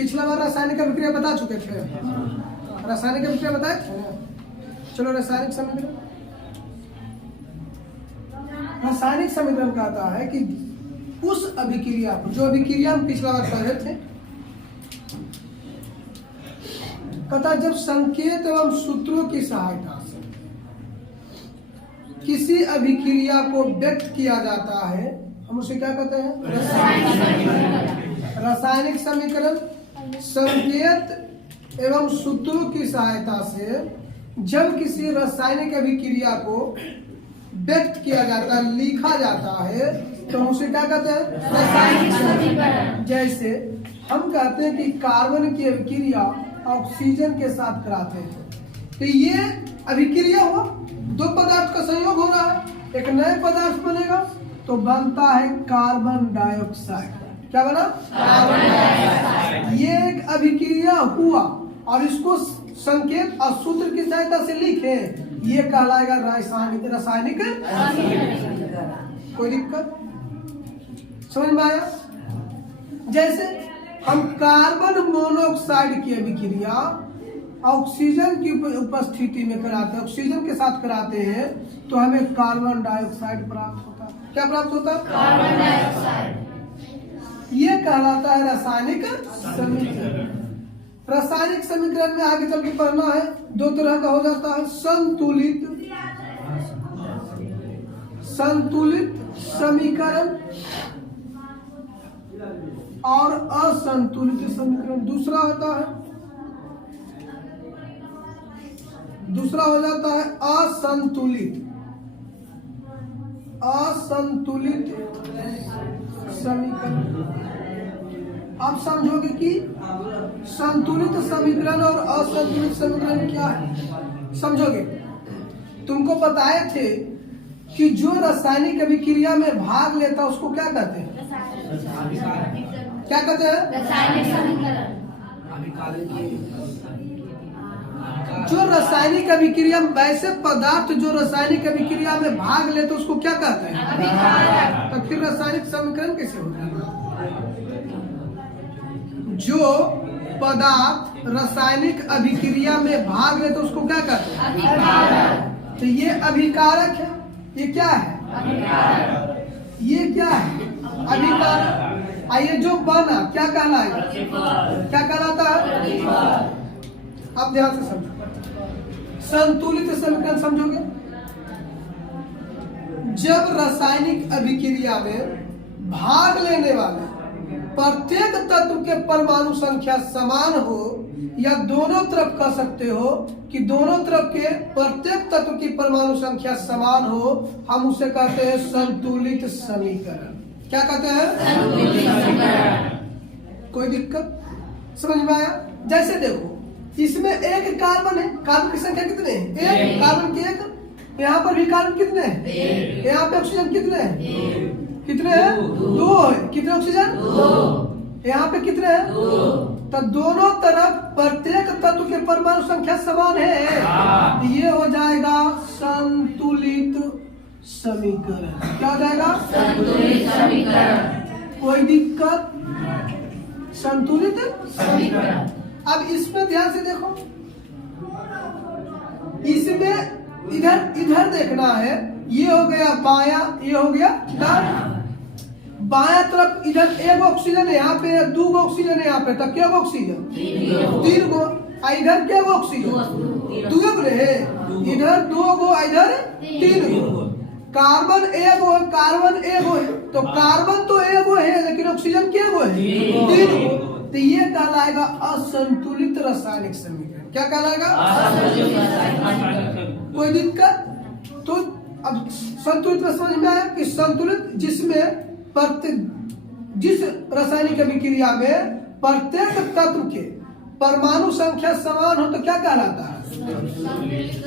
पिछला बार रासायनिक अभिक्रिया बता चुके थे, रासायनिक अभिक्रिया बताए थे ना। चलो रासायनिक समीकरण, रासायनिक समीकरण कहता है कि उस अभिक्रिया को, जो अभिक्रिया हम पिछला बार पढ़े थे, कहता जब संकेत एवं सूत्रों की सहायता से किसी अभिक्रिया को व्यक्त किया जाता है, हम उसे क्या कहते हैं? रासायनिक समीकरण। संकेत एवं सूत्रों की सहायता से जब किसी रासायनिक अभिक्रिया को व्यक्त किया जाता है, लिखा जाता है, तो उसे क्या कहते हैं? रासायनिक समीकरण। जैसे हम कहते हैं कि कार्बन की अभिक्रिया ऑक्सीजन के साथ कराते हैं, तो ये अभिक्रिया हुआ, दो पदार्थ का संयोग हो रहा है, एक नए पदार्थ बनेगा, तो बनता है कार्बन डाइऑक्साइड। क्या बना? Carbon dioxide. ये एक अभिक्रिया हुआ और इसको संकेत और सूत्र की सहायता से लिखे, ये कहलाएगा रासायनिक। कोई दिक्कत समझ में आया? जैसे हम कार्बन मोनोऑक्साइड की अभिक्रिया ऑक्सीजन की उपस्थिति में कराते हैं, ऑक्सीजन के साथ कराते हैं, तो हमें कार्बन डाइऑक्साइड प्राप्त होता है। क्या प्राप्त होता है? Carbon dioxide. ये कहलाता है रासायनिक समीकरण। रासायनिक समीकरण में आगे चल के पढ़ना है, दो तरह का हो जाता है, संतुलित समीकरण और असंतुलित समीकरण। दूसरा होता है, दूसरा हो जाता है असंतुलित समीकरण। आप समझोगे कि संतुलित समीकरण और असंतुलित समीकरण क्या है, समझोगे। तुमको बताए थे कि जो रासायनिक अभिक्रिया में भाग लेता उसको क्या कहते हैं? क्या कहते हैं? रासायनिक समीकरण। जो रासायनिक अभिक्रिया, वैसे पदार्थ जो रासायनिक अभिक्रिया में भाग ले तो उसको क्या कहते हैं? तो फिर रासायनिक समीकरण कैसे होता है? जो पदार्थ रासायनिक अभिक्रिया में भाग ले तो उसको क्या कहते हैं? तो ये अभिकारक है। ये क्या है? ये क्या है? अभिकारक। ये जो बना क्या कहलाएगा? क्या कहलाता है? आप ध्यान से समझो। संतुलित समीकरण समझोगे, जब रासायनिक अभिक्रिया में भाग लेने वाले प्रत्येक तत्व के परमाणु संख्या समान हो, या दोनों तरफ कह सकते हो कि दोनों तरफ के प्रत्येक तत्व की परमाणु संख्या समान हो, हम उसे कहते हैं संतुलित समीकरण। क्या कहते हैं? संतुलित समीकरण। कोई दिक्कत समझ में आया? जैसे देखो, इसमें एक कार्बन है, कार्बन की संख्या कितने हैं? एक। कार्बन की एक। यहाँ पर भी कार्बन कितने हैं? यहाँ पे ऑक्सीजन कितने हैं? कितने हैं? दो है। कितने ऑक्सीजन? दो। यहाँ पे कितने हैं? दो। तो दोनों तरफ प्रत्येक तत्व के परमाणु संख्या समान है, ये हो जाएगा संतुलित समीकरण। क्या हो जाएगा? संतुलित समीकरण। कोई दिक्कत? संतुलित समीकरण। अब इसमें ध्यान से देखो, इसमें इधर देखना है, ये हो गया बाया, ये हो गया दाया। बाया तरफ इधर एक ऑक्सीजन है, यहाँ पे दो ऑक्सीजन है, यहाँ पे तब क्या ऑक्सीजन? तीन गो। इधर क्या ऑक्सीजन? दो गो है, इधर दो गो, इधर तीन गो। कार्बन एगो है, कार्बन एगो है, तो कार्बन तो एगो है, लेकिन ऑक्सीजन क्या गो है? तीन गो। तो ये कहलाएगा असंतुलित रासायनिक समीकरण। क्या कहलाएगा? असंतुलित रासायनिक समीकरण। कोई दिक्कत? तो अब संतुलित समझ में आया कि संतुलित जिसमें जिस रासायनिक अभिक्रिया में प्रत्येक तत्व के परमाणु संख्या समान हो तो क्या कहलाता है?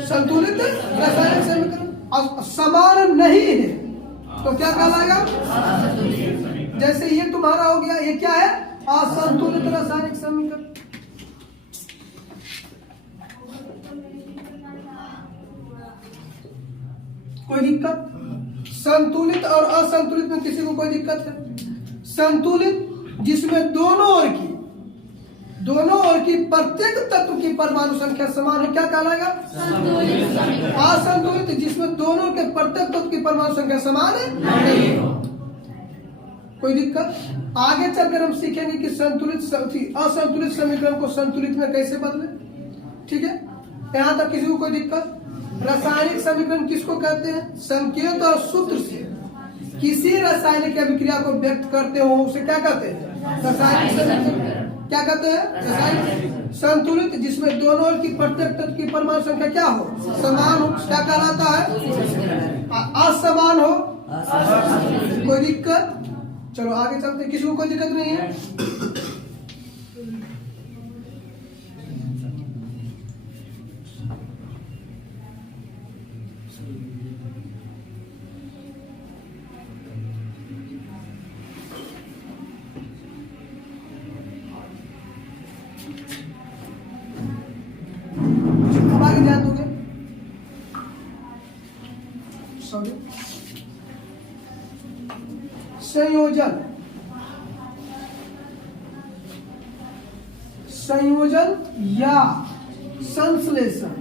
संतुलित रासायनिक समीकरण। और समान नहीं है तो क्या कहलाएगा? जैसे ये तुम्हारा हो गया, ये क्या है? असंतुलित रासायनिक समीकरण। कोई दिक्कत? संतुलित और असंतुलित में किसी को कोई दिक्कत है? संतुलित जिसमें दोनों ओर की दोनों ओर की प्रत्येक तत्व की परमाणु संख्या समान हो, क्या कहलाएगा? असंतुलित, जिसमें दोनों के प्रत्येक तत्व की परमाणु संख्या समान नहीं हो। कोई दिक्कत? आगे चलकर हम सीखेंगे कि असंतुलित समीकरण को संतुलित में कैसे बदले। ठीक है, यहाँ तक किसी को कोई दिक्कत? रासायनिक समीकरण किसको कहते हैं? संकेत और सूत्र से किसी रासायनिक अभिक्रिया को व्यक्त करते हो उसे क्या कहते हैं? रासायनिक समीकरण। क्या कहते हैं? रासायनिक। संतुलित, जिसमें दोनों ओर की प्रत्येक तत्व की परमाणु संख्या क्या हो? समान हो, क्या कहलाता है? असमान हो। कोई दिक्कत? चलो आगे चलते, किसी को कोई दिक्कत नहीं है? अब आगे ध्यान दोगे? सॉरी, संयोजन, संयोजन या संश्लेषण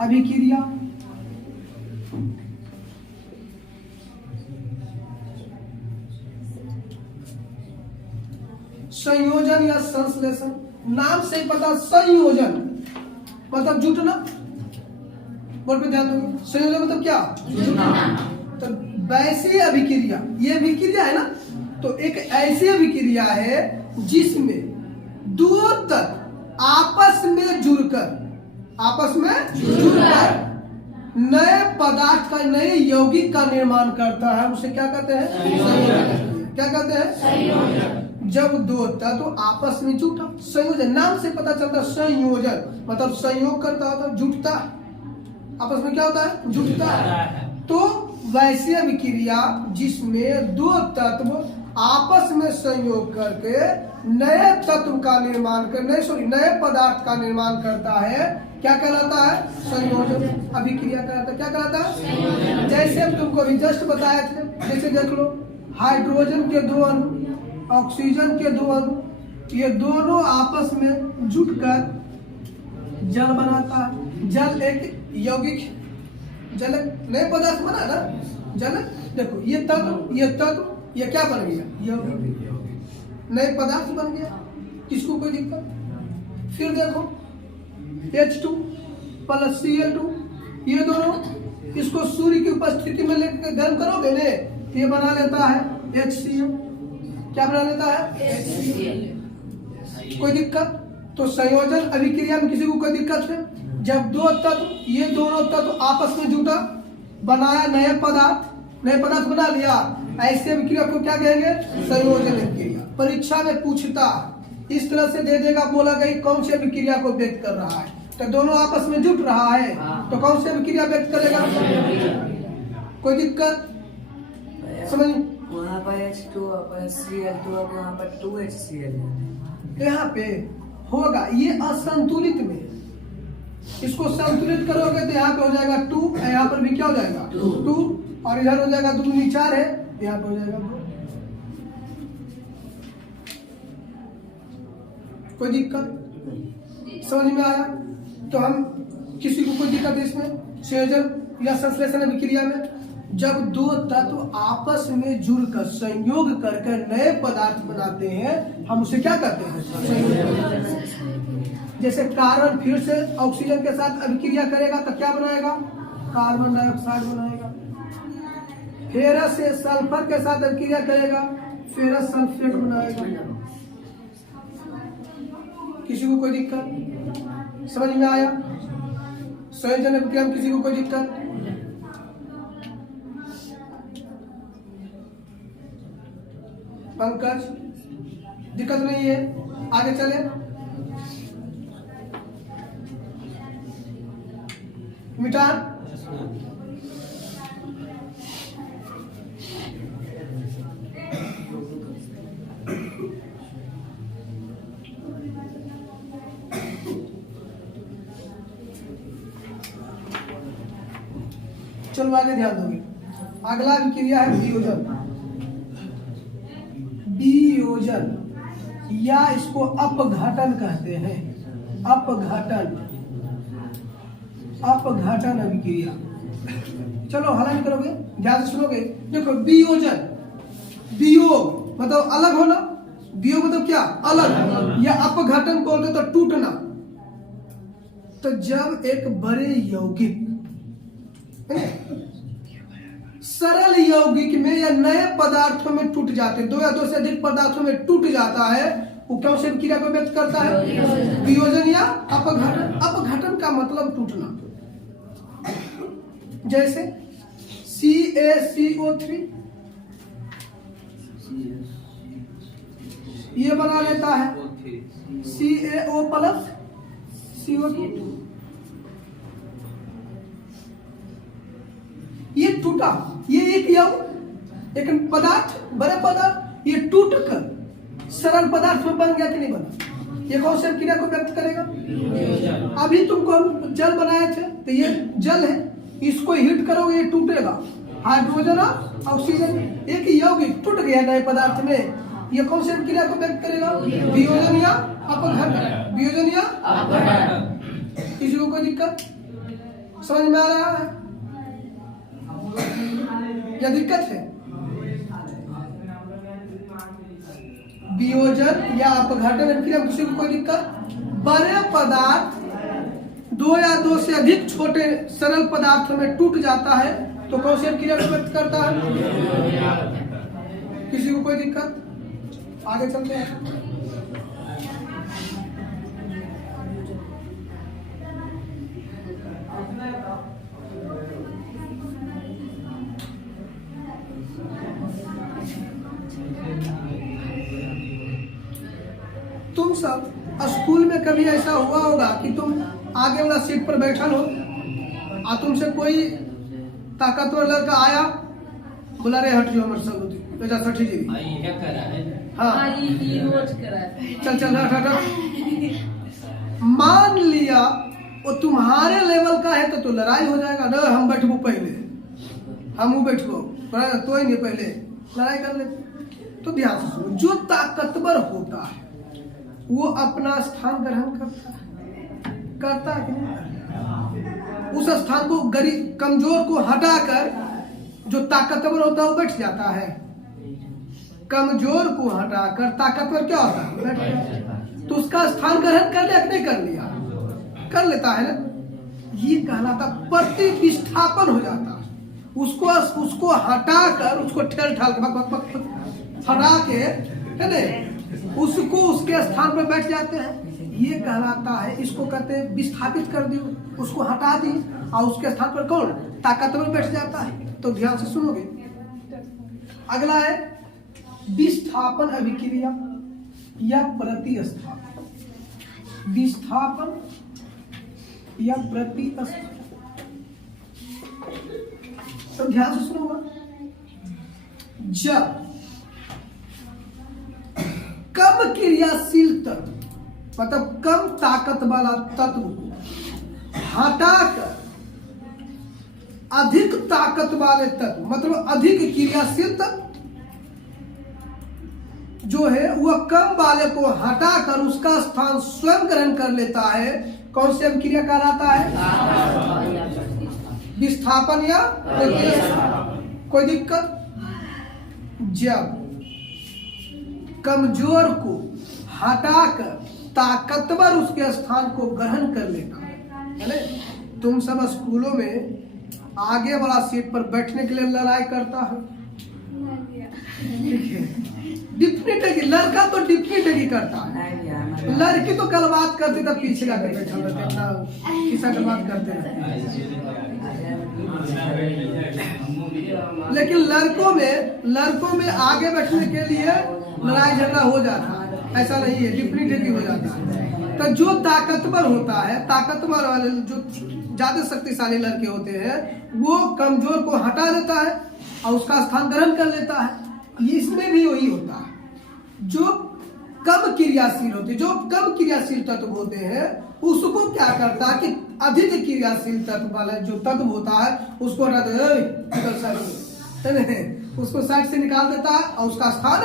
अभिक्रिया संयोजन या संश्लेषण, नाम से ही पता, संयोजन मतलब जुटना। बोल पे ध्यान दो, संयोजन मतलब क्या? जुटना। तो वैसी अभिक्रिया, ये अभिक्रिया है ना, तो एक ऐसी अभिक्रिया है जिसमें दो तत्व आपस में जुड़कर नए पदार्थ का, नए यौगिक का निर्माण करता है, उसे क्या कहते हैं? संयोजन। क्या कहते हैं? संयोजन। जब दो तत्व आपस में जुटा, संयोजन, नाम से पता चलता है संयोजन मतलब संयोग करता होता है, जुटता, आपस में क्या होता है? जुटता है। तो वैसी अभिक्रिया जिसमें दो तत्व आपस में संयोग करके नए तत्व का निर्माण कर, नए पदार्थ का निर्माण करता है, क्या कहलाता है? संयोजन अभिक्रिया कहलाता है। क्या कहलाता है? जैसे हम तुमको अभी जस्ट बताए थे, जैसे देख लो, हाइड्रोजन के दो अणु, ऑक्सीजन के दो अणु, ये दोनों आपस में जुटकर जल बनाता है। जल एक यौगिक, जल नए पदार्थ बना ना, जल। देखो ये तत्व ये क्या बन गया? यौगिक, नए पदार्थ बन गया। किसको कोई दिक्कत? फिर देखो H2 प्लस Cl2, ये दोनों, इसको सूर्य की उपस्थिति में लेकर गर्म करोगे ने, ये बना लेता है HCl। क्या बना लेता है? HCl। कोई दिक्कत? तो संयोजन अभिक्रिया में किसी को कोई दिक्कत है? जब दो तत्व, ये दोनों तत्व आपस में जुटा, बनाया नए पदार्थ बना लिया, ऐसे अभिक्रिया को क्या कहेंगे? संयोजन अभिक्रिया। परीक्षा में पूछता इस तरह से दे देगा, बोला गई कौन सी अभिक्रिया को व्यक्त कर रहा है, तो दोनों आपस में जुट रहा है, तो कौन सी अभिक्रिया व्यक्त करेगा? कोई दिक्कत? समझ? वहाँ पर H2 पर Cl2, वहाँ पर 2HCl। यहाँ पे होगा ये असंतुलित में, इसको संतुलित करोगे तो यहाँ पे हो जाएगा 2, यहाँ पर भी क्या हो जाएगा? 2, और इधर हो जाएगा 2 दूनी 4 है, यहाँ पे हो जाएगा 2। कोई दिक्कत? समझ में आया? तो हम किसी को कोई दिक्कत है इसमें? संयोजन या संश्लेषण अभिक्रिया में जब दो तत्व आपस में जुड़कर संयोग करके नए पदार्थ बनाते हैं, हम उसे क्या कहते हैं? संयोग। जैसे कार्बन फिर से ऑक्सीजन के साथ अभिक्रिया करेगा तो क्या बनाएगा? कार्बन डाइऑक्साइड बनाएगा। फेरस से सल्फर के साथ अभिक्रिया करेगा, फेरस सल्फेट बनाएगा। किसी को कोई दिक्कत? समझ में आया? संयोजन अभिक्रिया में किसी को कोई दिक्कत? पंकज, दिक्कत नहीं है? आगे चले। मिटान, चलो आगे ध्यान दोगे। अगला अभिक्रिया है वियोजन। वियोजन या इसको अपघटन कहते हैं। अपघटन अभिक्रिया। चलो हलन करोगे, ध्यान से सुनोगे। देखो वियोजन, वियोग मतलब अलग होना, वियोग मतलब क्या, अलग, या अपघटन बोलते तो टूटना। तो जब एक बड़े यौगिक सरल यौगिक में या नए पदार्थों में टूट जाते, दो या दो से अधिक पदार्थों में टूट जाता है, वो कौन सी क्रिया को व्यक्त करता है, वियोजन या अपघटन। अपघटन का मतलब टूटना। जैसे CaCO3 ये बना लेता है CaO प्लस CO2। ये टूटा, ये एक पदार्थ, बड़े पदार्थ, ये टूट कर सरल पदार्थ में बन गया कि नहीं बना, ये कौन सी क्रिया को व्यक्त करेगा। अभी तुमको हम जल बनाए थे, तो ये जल है, इसको हीट करोगे ये टूटेगा, हाइड्रोजन और ऑक्सीजन, एक यौगिक टूट गया नए पदार्थ में, ये कौन सी क्रिया को व्यक्त करेगा, वियोजन या अपघटन। वियोजन या अपघटन। किसी को कोई दिक्कत समझ में आ रहा है या दिक्कत है। वियोजन या अपघटन क्रिया, किसी को कोई दिक्कत। बड़े पदार्थ दो या दो से अधिक छोटे सरल पदार्थों में टूट जाता है, तो कौन सी क्रिया को व्यक्त करता है। किसी को कोई दिक्कत, आगे चलते हैं। तुम सब स्कूल में कभी ऐसा हुआ होगा कि तुम आगे वाला सीट पर बैठल हो और तुमसे कोई ताकतवर लड़का आया, बोला रे हट जाओ, मत सब बेटा सठी जी। हाँ चल चल हट हट। मान लिया वो तुम्हारे लेवल का है तो लड़ाई हो जाएगा ना, हम बैठबो पहले, हम बैठबो तो ही नहीं, पहले लड़ाई कर ले। तो ध्यान से सुनो, जो ताकतवर होता है वो अपना स्थान ग्रहण करता है कि नहीं। उस स्थान को गरीब कमजोर को हटाकर जो ताकतवर होता है वो बैठ जाता है, कमजोर को हटाकर ताकतवर क्या होता है, बैठ जाता है। तो उसका स्थान ग्रहण कर लिया कि नहीं कर लिया, कर लेता है ना। ये कहलाता प्रतिविस्थापन हो जाता है। उसको हटाकर, उसको ठेल ठाल के हटा के, है ना, उसको उसके स्थान पर बैठ जाते हैं, ये कहलाता है। इसको कहते हैं विस्थापित कर दियो, उसको हटा दी और उसके स्थान पर कौन ताकतवर बैठ जाता है। तो ध्यान से सुनोगे। अगला है विस्थापन अभिक्रिया या प्रतिस्थापन। विस्थापन या प्रतिस्थापन, तो ध्यान से सुनोगा। जब कम क्रियाशील तत्व मतलब कम ताकत वाला तत्व को हटाकर अधिक ताकत वाले तत्व मतलब अधिक क्रियाशील तत्व जो है वह कम वाले को हटाकर उसका स्थान स्वयं ग्रहण कर लेता है, कौन सी क्रिया कहलाता है, विस्थापन या प्रतिस्थापन। कोई दिक्कत। जब कमजोर को हटाकर ताकतवर उसके स्थान को ग्रहण कर लेता है ना। तुम सब स्कूलों में आगे वाला सीट पर बैठने के लिए लड़ाई करता है, ठीक है। डिफिनेटली लड़का तो डिफिनेटली करता है, लड़की तो कल बात करते तब पीछे जाकर बैठा रहता, किसा का बात करते रहते। लेकिन लड़कों में आगे बैठने के लिए लड़ाई झगड़ा हो जाता है, ऐसा नहीं है, डिफिनेटली हो जाता है। तो जो ताकतवर होता है, ताकतवर वाले जो ज्यादा शक्तिशाली लड़के होते हैं, वो कमजोर को हटा देता है और उसका स्थान ग्रहण कर लेता है। इसमें भी वही होता है। जो कम क्रियाशील होते, जो कम क्रियाशील तत्व होते हैं, उसको क्या करता है कि अधिक क्रियाशील तत्व वाला जो तत्व होता है उसको हटा देता है, उसको साइड से निकाल देता है और उसका स्थान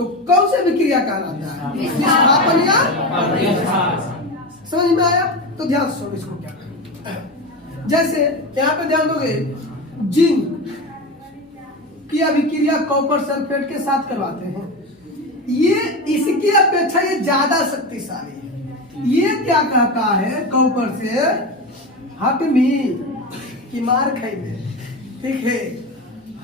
तो कौन से विक्रिया कहलाता है? विस्थापन या समझ में आया? तो ध्यान से इसको क्या करें। जैसे यहाँ पे ध्यान दोगे, जिंक की अभिक्रिया कॉपर सल्फेट के साथ करवाते हैं, ये इसकी अपेक्षा ये ज्यादा शक्तिशाली है। ये क्या कहता है? कॉपर से हट में कि मार खाइए, ठीक है,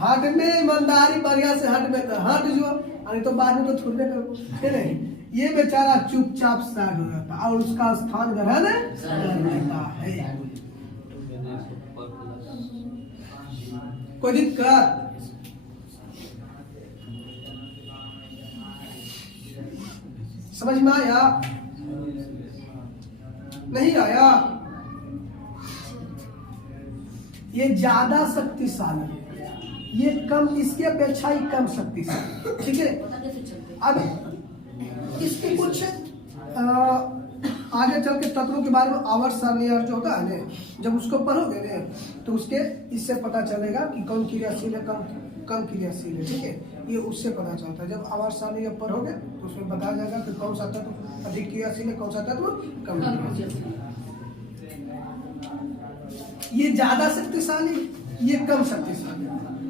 हट में ईमानदारी बढ़िया से हट में कर, हट जो अरे तो बाद में तो छोड़ने करो, है नहीं? ये बेचारा चुपचाप स्टार्ट हो जाता है और उसका स्थान ग्रहण कर लेता है। कोई दिक्कत? समझ में आया? नहीं आया? ये ज्यादा शक्तिशाली है, ये कम, इसकी अपेक्षा ही कम शक्तिशाली, ठीक है। अब इसके कुछ आगे चल के तत्वों के बारे में आवर्त सारणी जो होता है ना, जब उसको पढ़ोगे ना तो उसके इससे पता चलेगा कि कौन क्रियाशील है, कम क्रियाशील है, ठीक है। ये उससे पता चलता है। जब आवर्त सारणी जब पढ़ोगे तो उसमें बताया जाएगा कि कौन सा तत्व अधिक क्रियाशील है, कौन सा तत्व कम क्रियाशील है। ये ज्यादा शक्तिशाली, ये कम शक्तिशाली।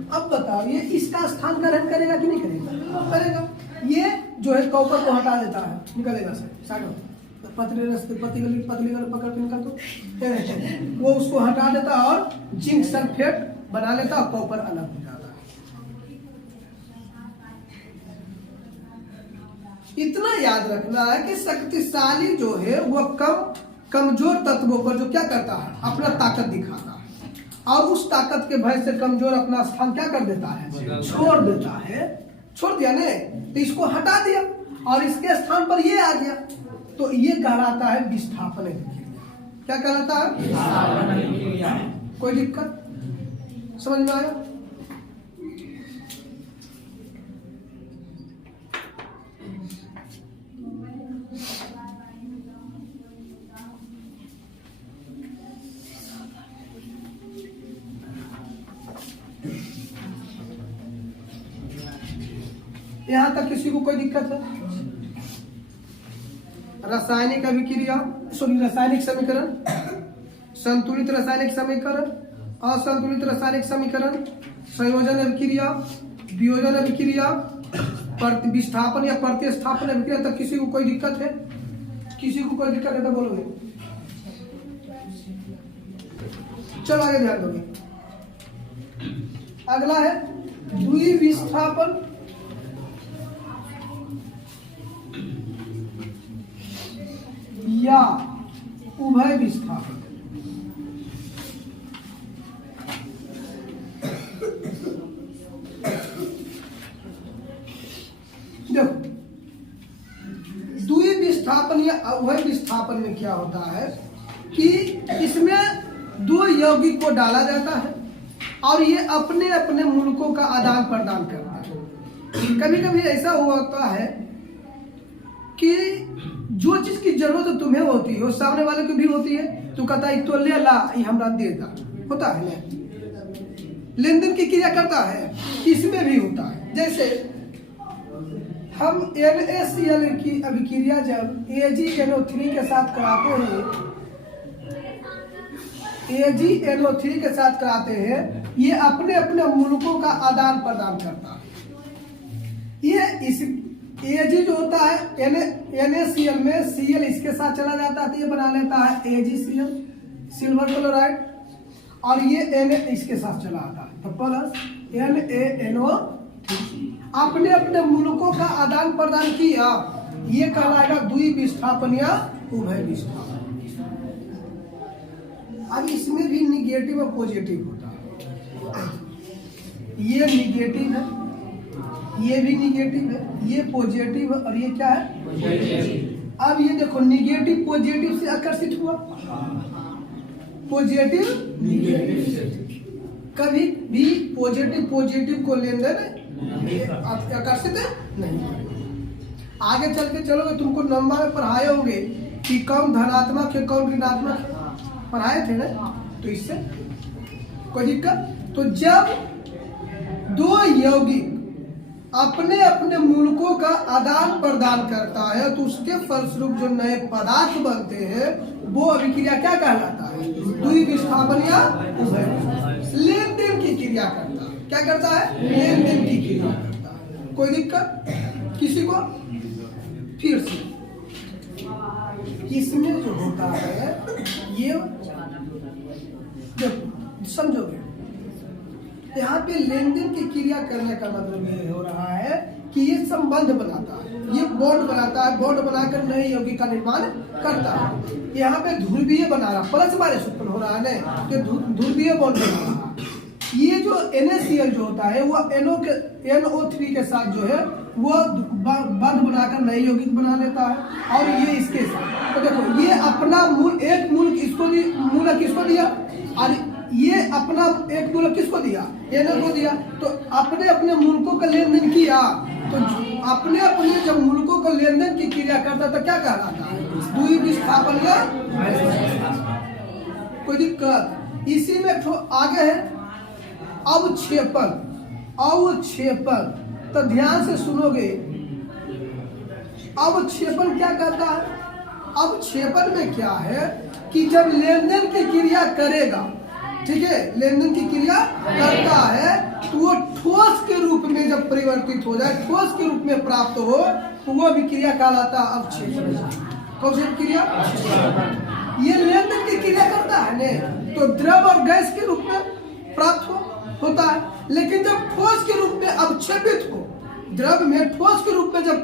अब बताओ ये इसका स्थान ग्रहण करेगा कि नहीं करेगा? करेगा। ये जो है कॉपर को हटा देता है, निकलेगा सर साइड, पतले रस्ते पतली वाले पकड़ के निकल तो वो उसको हटा देता और जिंक सल्फेट बना लेता और कॉपर अलग हो जाता है। इतना याद रखना है कि शक्तिशाली जो है वह कमजोर तत्वों पर जो क्या करता है? अपना ताकत दिखाता है, और उस ताकत के भय से कमजोर अपना स्थान क्या कर देता है? छोड़ देता है। छोड़ दिया ने, तो इसको हटा दिया और इसके स्थान पर ये आ गया, तो ये कहलाता है विस्थापन क्रिया। क्या कहलाता है? विस्थापन क्रिया। कोई दिक्कत? समझ में आया? यहां तक किसी को कोई दिक्कत है? रासायनिक अभिक्रिया, रासायनिक समीकरण, संतुलित रासायनिक समीकरण, असंतुलित रासायनिक समीकरण, संयोजन अभिक्रिया, वियोजन अभिक्रिया, विस्थापन या प्रतिस्थापन अभिक्रिया तक किसी को कोई दिक्कत है? किसी को कोई दिक्कत है तो बोलोगे। चलो आगे ध्यान दोगे। अगला है द्विविस्थापन या उभय विस्थापन। देखो, द्विविस्थापन या उभय विस्थापन में क्या होता है कि इसमें दो यौगिक को डाला जाता है और ये अपने अपने मूलकों का आदान प्रदान करता है। कभी कभी ऐसा होता है कि जो चीज की जरूरत तुम्हें होती है वो सामने वाले को भी होती है, तो कहता है तो ले ला, ये हमरा दे दा, होता है ना। लेन देन की क्रिया करता है, इसमें भी होता है। जैसे हम NaCl की अभिक्रिया जब AgNO3 के साथ कराते हैं, AgNO3 के साथ कराते हैं, ये अपने अपने मूलकों का आदान प्रदान करता है। ये इस Ag जो होता है NaCl में Cl इसके साथ चला जाता है, तो ये बना लेता है AgCl, सिल्वर क्लोराइड, और ये Na इसके साथ चला आता है तो प्लस NaNO3। अपने अपने मूलकों का आदान प्रदान किया, ये कहलाएगा द्विविस्थापन या उभय विस्थापन। अब इसमें भी निगेटिव और पॉजिटिव होता है। ये निगेटिव है, ये भी निगेटिव है, ये पॉजिटिव है, और ये क्या है? पॉजिटिव। अब ये देखो, निगेटिव पॉजिटिव से आकर्षित हुआ, पॉजिटिव निगेटिव से। कभी भी पॉजिटिव को लेन देन आकर्षित नहीं। आगे चल के चलोगे, तुमको नंबर में पढ़ाए होंगे कि कौन धनात्मक है कौन ऋणात्मक है, पढ़ाए थे ना, तो इससे कोई दिक्कत? तो जब दो यौगिक अपने अपने मूलकों का आदान प्रदान करता है तो उसके फलस्वरूप जो नए पदार्थ बनते हैं वो अभिक्रिया क्या कहलाता है? द्वि विस्थापन या लेन देन की क्रिया करता है। क्या करता है? लेन देन की क्रिया करता है। कोई दिक्कत किसी को? फिर से इसमें जो होता है ये देखो समझोगे, यहाँ पे लेन देन की क्रिया करने का मतलब ये हो रहा है कि ये संबंध बनाता है, ये बॉन्ड बनाता है, बॉन्ड बनाकर नए यौगिक का निर्माण करता है। यहाँ पे ध्रुवीय बना रहा, प्लस माइनस उत्पन्न हो रहा है ना, कि ध्रुवीय बॉन्ड बना रहा है। ये जो NaCl जो होता है वो NO3 के साथ जो है वो बंध बनाकर नए यौगिक बना लेता है, और ये इसके साथ। तो देखो ये अपना मूल एक मूल इसको मूलक किसको दिया, और ये अपना एक मूलक किसको दिया? Na को दिया। तो अपने अपने मूलकों का लेन देन किया, तो अपने अपने जब मूलकों का लेन देन की क्रिया करता तो क्या कहलाता है? द्वि विस्थापन या कोई दिक्कत? इसी में तो आगे है अवक्षेपण। अवक्षेपण तो ध्यान से सुनोगे, अवक्षेपण क्या करता है? अवक्षेपण में क्या है कि जब लेन देन की क्रिया करेगा, ठीक है, लेन देन की क्रिया करता है तो वो ठोस के रूप में जब परिवर्तित हो जाए, ठोस के रूप में प्राप्त हो तो वो भी क्रिया कहलाता है अवक्षेपण। कौन सी क्रिया? ये लेन देन की क्रिया करता है ने, तो द्रव और गैस के रूप में प्राप्त होता है। लेकिन जब ठोस के रूप में अवक्षेपित हो, द्रव में ठोस के रूप में जब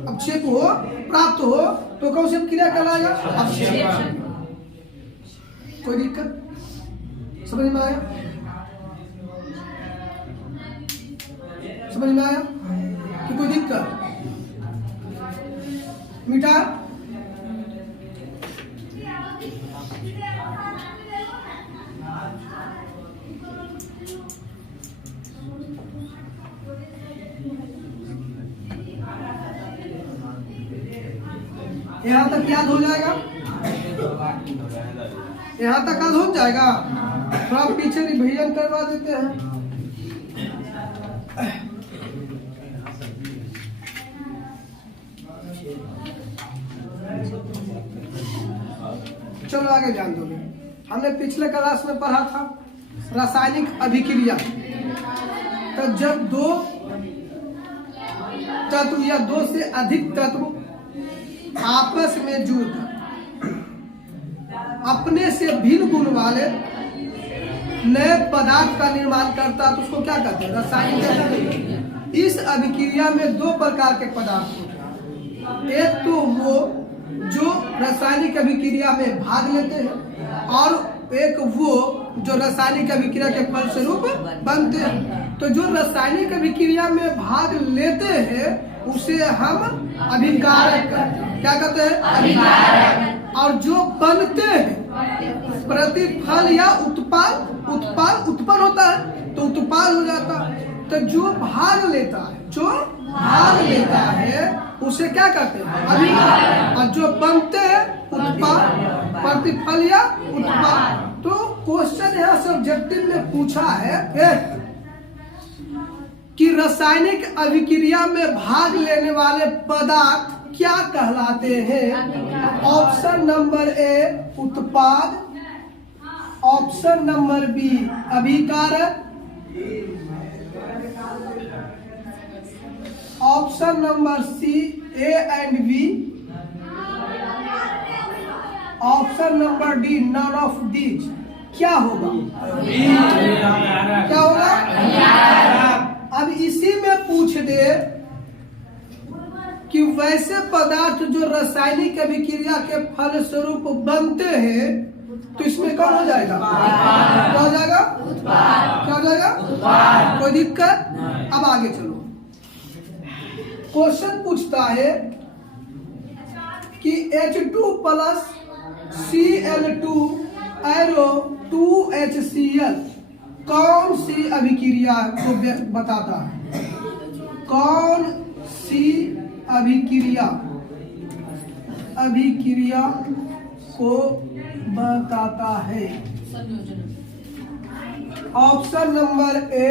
अवक्षेप हो, प्राप्त हो, तो कौन सी क्रिया कहलाएगा? अवक्षेपण। कोई दिक्कत समझ में आया? समझ में आया कि कोई दिक्कत? मिटा यहाँ तक याद हो जाएगा? यहाँ तक याद हो जाएगा? थोड़ा पीछे रिवीजन करवा देते हैं। चलो आगे जान दोगे। हमने पिछले क्लास में पढ़ा था रासायनिक अभिक्रिया। तो जब दो तत्व या दो से अधिक तत्व आपस में जुड़कर अपने से भिन्न गुण वाले नए पदार्थ का निर्माण करता तो उसको क्या कहते हैं? रासायनिक अभिक्रिया। इस अभिक्रिया में दो प्रकार के पदार्थ होते हैं। एक तो वो जो रासायनिक अभिक्रिया में भाग लेते हैं, और एक वो जो रासायनिक अभिक्रिया के फलस्वरूप बनते हैं। तो जो रासायनिक अभिक्रिया में भाग लेते हैं उसे हम अभिकारक कहते हैं। क्या कहते हैं? अभिकारक। और जो बनते हैं प्रतिफल या उत्पाद, उत्पन्न होता है तो उत्पाद हो जाता है। तो जो भाग लेता है, जो भाग लेता है उसे क्या कहते हैं? अभिकारक। और जो बनते हैं उत्पाद, प्रतिफल या उत्पाद। तो क्वेश्चन यहाँ सब्जेक्टिव में पूछा है कि रासायनिक अभिक्रिया में भाग लेने वाले पदार्थ क्या कहलाते हैं? ऑप्शन नंबर ए उत्पाद, ऑप्शन नंबर बी अभिकारक, option number C A and B, option number D none of these. क्या होगा? क्या होगा? अब इसी में पूछ दे कि वैसे पदार्थ जो रासायनिक अभिक्रिया के फलस्वरूप बनते हैं तो इसमें कौन हो जाएगा? क्या हो जाएगा? क्या हो जाएगा? कोई दिक्कत? अब आगे चलो। क्वेश्चन पूछता है कि H2 plus Cl2 arrow 2HCl कौन सी अभिक्रिया को बताता है? कौन सी अभिक्रिया को बताता है? ऑप्शन नंबर ए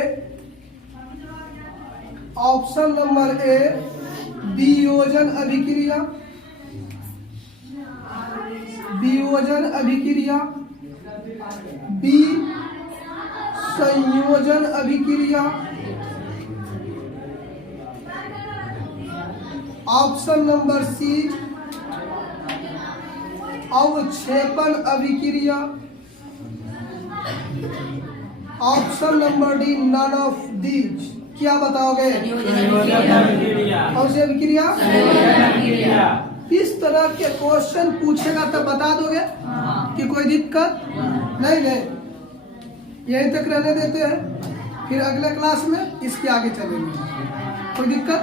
वियोजन अभिक्रिया, वियोजन अभिक्रिया, बी संयोजन अभिक्रिया, ऑप्शन नंबर सी अवक्षेपण अभिक्रिया, option number D none of these. क्या बताओगे? कौन सी अभिक्रिया? इस तरह के क्वेश्चन पूछेगा तब बता दोगे कि कोई दिक्कत नहीं। यहीं तक रहने देते हैं, फिर अगले क्लास में इसके आगे चलेंगे। कोई दिक्कत